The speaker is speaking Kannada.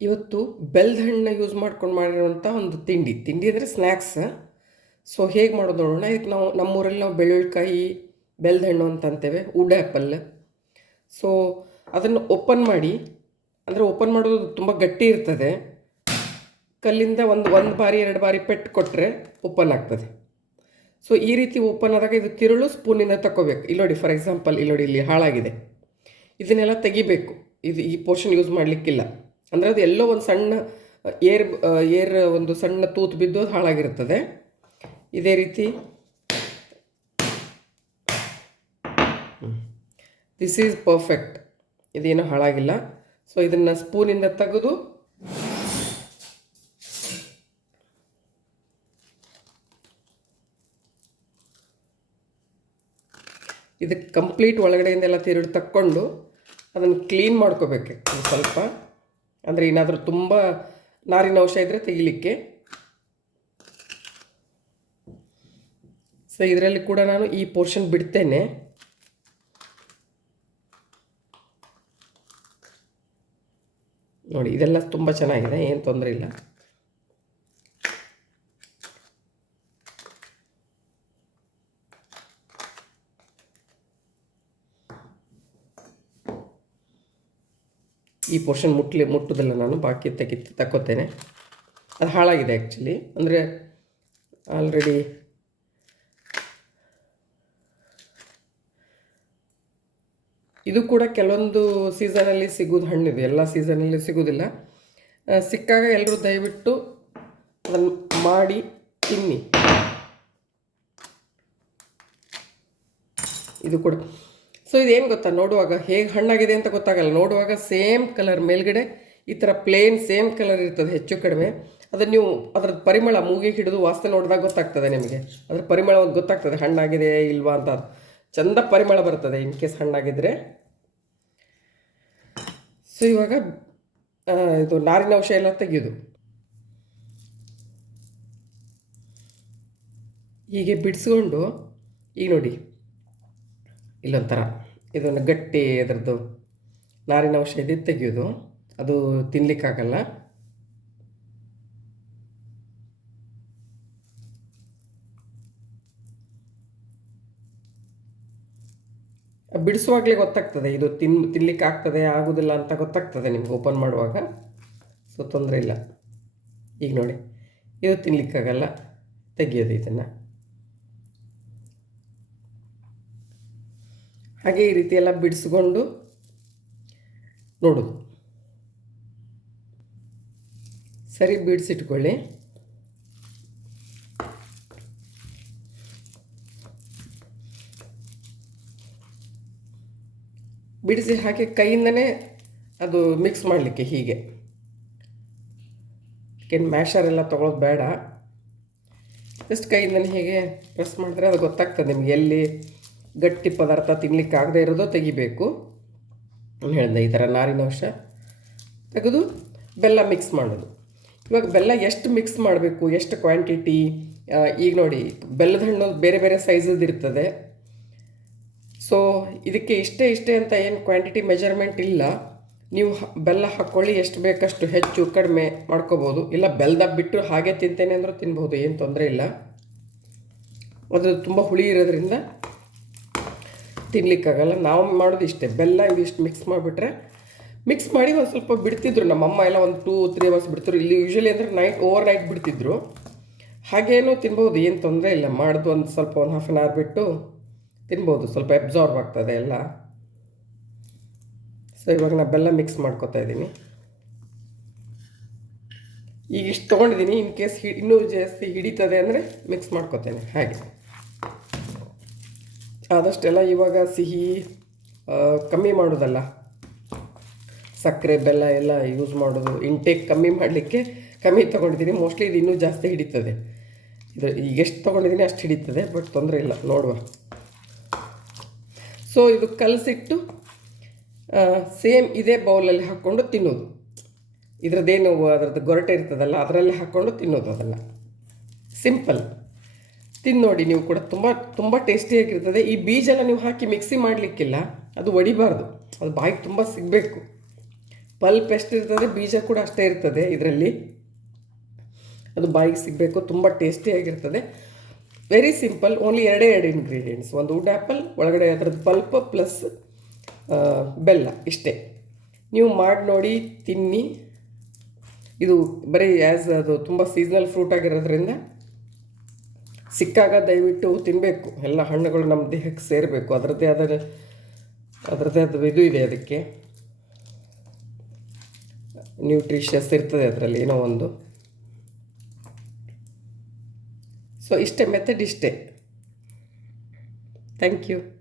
ಇವತ್ತು ಬೆಲ್ಲದ ಹಣ್ಣನ್ನ ಯೂಸ್ ಮಾಡ್ಕೊಂಡು ಮಾಡಿರುವಂಥ ಒಂದು ತಿಂಡಿ. ತಿಂಡಿ ಅಂದರೆ ಸ್ನ್ಯಾಕ್ಸ್ ಸೊ ಹೇಗೆ ಮಾಡೋದು ನೋಡೋಣ. ಇದಕ್ಕೆ ನಾವು ನಮ್ಮೂರಲ್ಲಿ ನಾವು ಬೆಳ್ಳುಳ್ಳಿಕಾಯಿ ಬೆಲ್ಲದ ಹಣ್ಣು ಅಂತ ಅಂತೇವೆ. ವುಡ್ ಆ್ಯಪಲ್ ಸೊ ಅದನ್ನು ಓಪನ್ ಮಾಡಿ, ಅಂದರೆ ಓಪನ್ ಮಾಡೋದು ತುಂಬ ಗಟ್ಟಿ ಇರ್ತದೆ. ಕಲ್ಲಿಂದ ಒಂದು ಒಂದು ಬಾರಿ, ಎರಡು ಬಾರಿ ಪೆಟ್ಟು ಕೊಟ್ಟರೆ ಓಪನ್ ಆಗ್ತದೆ. ಸೊ ಈ ರೀತಿ ಓಪನ್ ಆದಾಗ ಇದು ತಿರುಳು ಸ್ಪೂನಿಂದ ತಗೋಬೇಕು ಇಲ್ಲಿ ನೋಡಿ ಫಾರ್ ಎಕ್ಸಾಂಪಲ್ ಇಲ್ಲೋಡಿ ಇಲ್ಲಿ ಹಾಳಾಗಿದೆ. ಇದನ್ನೆಲ್ಲ ತೆಗಿಬೇಕು. ಇದು ಈ ಪೋರ್ಷನ್ ಯೂಸ್ ಮಾಡಲಿಕ್ಕಿಲ್ಲ. ಅಂದರೆ ಅದು ಎಲ್ಲೋ ಒಂದು ಸಣ್ಣ, ಏರ್ ಏರ್ ಒಂದು ಸಣ್ಣ ತೂತು ಬಿದ್ದು ಅದು ಹಾಳಾಗಿರ್ತದೆ ಇದೇ ರೀತಿ. ದಿಸ್ ಈಸ್ ಪರ್ಫೆಕ್ಟ್ ಇದೇನು ಹಾಳಾಗಿಲ್ಲ. ಸೊ ಇದನ್ನು ಸ್ಪೂನಿಂದ ತೆಗೆದು ಇದಕ್ಕೆ ಕಂಪ್ಲೀಟ್ ಒಳಗಡೆಯಿಂದೆಲ್ಲ ತಿರುಳು ತಕ್ಕೊಂಡು ಅದನ್ನು ಕ್ಲೀನ್ ಮಾಡ್ಕೋಬೇಕು. ಸ್ವಲ್ಪ. ಅಂದರೆ ಏನಾದರೂ ತುಂಬ ನಾರಿನ ಅಂಶ ಇದ್ದರೆ ತೆಗಿಲಿಕ್ಕೆ. ಸೊ ಇದರಲ್ಲಿ ಕೂಡ ನಾನು ಈ ಪೋರ್ಷನ್ ಬಿಡ್ತೇನೆ. ನೋಡಿ, ಇದೆಲ್ಲ ತುಂಬ ಚೆನ್ನಾಗಿದೆ, ಏನು ತೊಂದರೆ ಇಲ್ಲ. ಈ ಪೋರ್ಷನ್ ಮುಟ್ಲಿ, ಮುಟ್ಟುದಿಲ್ಲ ನಾನು ಬಾಕಿ ತೆಗಿ ತಕ್ಕೋತೇನೆ ಅದು ಹಾಳಾಗಿದೆ ಆ್ಯಕ್ಚುಲಿ ಅಂದರೆ ಆಲ್ರೆಡಿ ಇದು ಕೂಡ ಕೆಲವೊಂದು ಸೀಸನಲ್ಲಿ ಸಿಗೋದು ಹಣ್ಣಿದೆ. ಎಲ್ಲ ಸೀಸನಲ್ಲಿ ಸಿಗೋದಿಲ್ಲ. ಸಿಕ್ಕಾಗ ಎಲ್ಲರೂ ದಯವಿಟ್ಟು ಅದನ್ನು ಮಾಡಿ ತಿನ್ನಿ. ಇದು ಕೂಡ ಸೊ ಇದೇನು ಗೊತ್ತಾ? ನೋಡುವಾಗ ಹೇಗೆ ಹಣ್ಣಾಗಿದೆ ಅಂತ ಗೊತ್ತಾಗಲ್ಲ. ನೋಡುವಾಗ ಸೇಮ್ ಕಲರ್ ಮೇಲ್ಗಡೆ, ಈ ಥರ ಪ್ಲೇನ್ ಸೇಮ್ ಕಲರ್ ಇರ್ತದೆ ಹೆಚ್ಚು ಕಡಿಮೆ. ಅದನ್ನು ನೀವು ಅದರ ಪರಿಮಳ ಮೂಗಿಗೆ ಹಿಡಿದು ವಾಸನೆ ನೋಡಿದಾಗ ಗೊತ್ತಾಗ್ತದೆ ನಿಮಗೆ. ಅದ್ರ ಪರಿಮಳ ಒಂದು ಗೊತ್ತಾಗ್ತದೆ, ಹಣ್ಣಾಗಿದೆ ಇಲ್ವಾ ಅಂತ ಚಂದ ಪರಿಮಳ ಬರ್ತದೆ ಇನ್ ಕೇಸ್ ಹಣ್ಣಾಗಿದ್ದರೆ ಸೊ ಇವಾಗ ಇದು ನಾರಿನ ಅಂಶ ಎಲ್ಲ ತೆಗೆಯೋದು. ಹೀಗೆ ಬಿಡಿಸ್ಕೊಂಡು, ಈಗ ನೋಡಿ ಇಲ್ಲೊಂಥರ ಇದನ್ನು ಗಟ್ಟಿ ಅದರದ್ದು ನಾರಿನ ಇದೆ ತೆಗೆಯೋದು. ಅದು ತಿನ್ನಲಿಕ್ಕಾಗಲ್ಲ ಬಿಡಿಸುವಾಗಲೇ ಗೊತ್ತಾಗ್ತದೆ, ಇದು ತಿನ್ ತಿನ್ಲಿಕ್ಕೆ ಆಗ್ತದೆ ಆಗೋದಿಲ್ಲ ಅಂತ ಗೊತ್ತಾಗ್ತದೆ ನಿಮ್ಗೆ ಓಪನ್ ಮಾಡುವಾಗ. ಸೊ ತೊಂದರೆ ಇಲ್ಲ. ಈಗ ನೋಡಿ, ಇದು ತಿನ್ನಲಿಕ್ಕಾಗಲ್ಲ ತೆಗಿಯೋದು ಇದನ್ನು. ಹಾಗೆ ಈ ರೀತಿ ಎಲ್ಲ ಬಿಡಿಸ್ಕೊಂಡು ನೋಡೋದು ಸರಿ, ಬಿಡಿಸಿಟ್ಕೊಳ್ಳಿ. ಬಿಡಿಸಿ ಹಾಕಿ ಕೈಯಿಂದನೇ ಅದು ಮಿಕ್ಸ್ ಮಾಡಲಿಕ್ಕೆ ಹೀಗೆ. ಏನು ಮ್ಯಾಶರ್ ಎಲ್ಲ ತೊಗೊಳೋದು ಬೇಡ. ಜಸ್ಟ್ ಕೈಯಿಂದನೇ ಹೀಗೆ ಪ್ರೆಸ್ ಮಾಡಿದ್ರೆ ಅದು ಗೊತ್ತಾಗ್ತದೆ ನಿಮ್ಗೆ ಎಲ್ಲಿ ಗಟ್ಟಿ ಪದಾರ್ಥ ತಿನ್ನಲಿಕ್ಕಾಗದೇ ಇರೋದೋ ತೆಗಿಬೇಕು. ಹೇಳಿದೆ, ಈ ಥರ ನಾರಿನ ಅಂಶ ತೆಗೆದು ಬೆಲ್ಲ ಮಿಕ್ಸ್ ಮಾಡೋದು. ಇವಾಗ ಬೆಲ್ಲ ಎಷ್ಟು ಮಿಕ್ಸ್ ಮಾಡಬೇಕು, ಎಷ್ಟು ಕ್ವಾಂಟಿಟಿ ಈಗ ನೋಡಿ, ಬೆಲ್ಲದ ಹಣ್ಣು ಬೇರೆ ಬೇರೆ ಸೈಜದ್ದು ಇರ್ತದೆ. ಸೊ ಇದಕ್ಕೆ ಇಷ್ಟೇ ಇಷ್ಟೇ ಅಂತ ಏನು ಕ್ವಾಂಟಿಟಿ ಮೆಜರ್ಮೆಂಟ್ ಇಲ್ಲ. ನೀವು ಬೆಲ್ಲ ಹಾಕ್ಕೊಳ್ಳಿ ಎಷ್ಟು ಬೇಕಷ್ಟು ಹೆಚ್ಚು, ಕಡಿಮೆ ಮಾಡ್ಕೋಬೋದು. ಇಲ್ಲ ಬೆಲ್ಲದ ಬಿಟ್ಟು ಹಾಗೆ ತಿಂತೇನೆ ಅಂದರೂ ತಿನ್ಬೋದು, ಏನು ತೊಂದರೆ ಇಲ್ಲ. ಅದು ತುಂಬ ಹುಳಿ ಇರೋದ್ರಿಂದ ತಿನ್ಲಿಕ್ಕಾಗಲ್ಲ. ನಾವು ಮಾಡೋದು ಇಷ್ಟೇ. ಬೆಲ್ಲ ಇದಿಷ್ಟು ಮಿಕ್ಸ್ ಮಾಡಿಬಿಟ್ರೆ ಮಿಕ್ಸ್ ಮಾಡಿ ಒಂದು ಸ್ವಲ್ಪ ಬಿಡ್ತಿದ್ರು. ನಮ್ಮಮ್ಮ ಎಲ್ಲ ಒಂದು ಟೂ ತ್ರೀ ಅವರ್ಸ್ ಬಿಡ್ತಿದ್ರು. ಇಲ್ಲಿ ಯೂಶ್ವಲಿ ಅಂದರೆ ನೈಟ್ ಓವರ್ ನೈಟ್ ಬಿಡ್ತಿದ್ರು. ಹಾಗೇನೂ ತಿನ್ಬೋದು. ಏನು ತೊಂದರೆ ಇಲ್ಲ. ಮಾಡೋದು ಒಂದು ಸ್ವಲ್ಪ ಒಂದು ಹಾಫ್ ಆನ್ ಅವರ್ ಬಿಟ್ಟು ತಿನ್ಬೋದು. ಸ್ವಲ್ಪ ಅಬ್ಸಾರ್ಬ್ ಆಗ್ತದೆ ಎಲ್ಲ. ಸೊ ಇವಾಗ ನಾನು ಬೆಲ್ಲ ಮಿಕ್ಸ್ ಮಾಡ್ಕೊತಾ ಇದ್ದೀನಿ. ಈಗ ಇಷ್ಟು ತೊಗೊಂಡಿದ್ದೀನಿ. ಇನ್ ಕೇಸ್ ಹಿ ಇನ್ನೂ ಜಾಸ್ತಿ ಹಿಡಿತದೆ ಅಂದರೆ ಮಿಕ್ಸ್ ಮಾಡ್ಕೊತೇನೆ. ಹಾಗೆ. ಆದಷ್ಟೆಲ್ಲ ಇವಾಗ ಸಿಹಿ ಕಮ್ಮಿ ಮಾಡೋದಲ್ಲ. ಸಕ್ಕರೆ, ಬೆಲ್ಲ ಎಲ್ಲ ಯೂಸ್ ಮಾಡೋದು ಇಂಟೇಕ್ ಕಮ್ಮಿ ಮಾಡಲಿಕ್ಕೆ ಕಮ್ಮಿ ತೊಗೊಂಡಿದ್ದೀನಿ. ಮೋಸ್ಟ್ಲಿ ಇದು ಇನ್ನೂ ಜಾಸ್ತಿ ಹಿಡಿತದೆ. ಇದು ಈಗ ಎಷ್ಟು ತೊಗೊಂಡಿದ್ದೀನಿ ಅಷ್ಟು ಹಿಡಿತದೆ ಬಟ್ ತೊಂದರೆ ಇಲ್ಲ. ನೋಡುವ. ಸೊ ಇದು ಕಲಸಿಟ್ಟು ಸೇಮ್ ಇದೇ ಬೌಲಲ್ಲಿ ಹಾಕ್ಕೊಂಡು ತಿನ್ನೋದು. ಇದರದ್ದೇನು ಅದರದ್ದು ಗೊರಟೆ ಇರ್ತದಲ್ಲ, ಅದರಲ್ಲಿ ಹಾಕ್ಕೊಂಡು ತಿನ್ನೋದು ಅದನ್ನು ಸಿಂಪಲ್ ತಿಂದು ನೋಡಿ, ನೀವು ಕೂಡ ತುಂಬ ತುಂಬ ಟೇಸ್ಟಿಯಾಗಿರ್ತದೆ ಈ ಬೀಜನ ನೀವು ಹಾಕಿ ಮಿಕ್ಸಿ ಮಾಡಲಿಕ್ಕಿಲ್ಲ, ಅದು ಒಡಿಬಾರ್ದು. ಅದು ಬಾಯಿಗೆ ತುಂಬ ಸಿಗಬೇಕು. ಪಲ್ಪ್ ಎಷ್ಟಿರ್ತದೆ ಬೀಜ ಕೂಡ ಅಷ್ಟೇ ಇರ್ತದೆ ಇದರಲ್ಲಿ. ಅದು ಬಾಯಿಗೆ ಸಿಗಬೇಕು, ತುಂಬ ಟೇಸ್ಟಿಯಾಗಿರ್ತದೆ ವೆರಿ ಸಿಂಪಲ್ ಓನ್ಲಿ ಎರಡೇ ಎರಡು ಇಂಗ್ರೀಡಿಯೆಂಟ್ಸ್ ಒಂದು ವುಡ್ ಆ್ಯಪಲ್ ಒಳಗಡೆ ಅದರದ್ದು ಪಲ್ಪ್ ಪ್ಲಸ್ ಬೆಲ್ಲ, ಇಷ್ಟೇ. ನೀವು ಮಾಡಿ ನೋಡಿ, ತಿನ್ನಿ. ಇದು ಬರೀ ಆ್ಯಸ್ ಅದು ತುಂಬ ಸೀಸನಲ್ ಫ್ರೂಟ್ ಆಗಿರೋದ್ರಿಂದ ಸಿಕ್ಕಾಗ ದಯವಿಟ್ಟು ತಿನ್ನಬೇಕು ಎಲ್ಲ ಹಣ್ಣುಗಳು ನಮ್ಮ ದೇಹಕ್ಕೆ ಸೇರಬೇಕು. ಅದರದ್ದೇ ಆದ ಅದರದ್ದೇ ಆದ ಇದು ಇದೆ ಅದಕ್ಕೆ. ನ್ಯೂಟ್ರಿಷಸ್ ಇರ್ತದೆ ಅದರಲ್ಲಿ, ಏನೋ ಒಂದು. ಸೊ ಇಷ್ಟೇ ಮೆಥಡ್ ಇಷ್ಟೇ. Thank you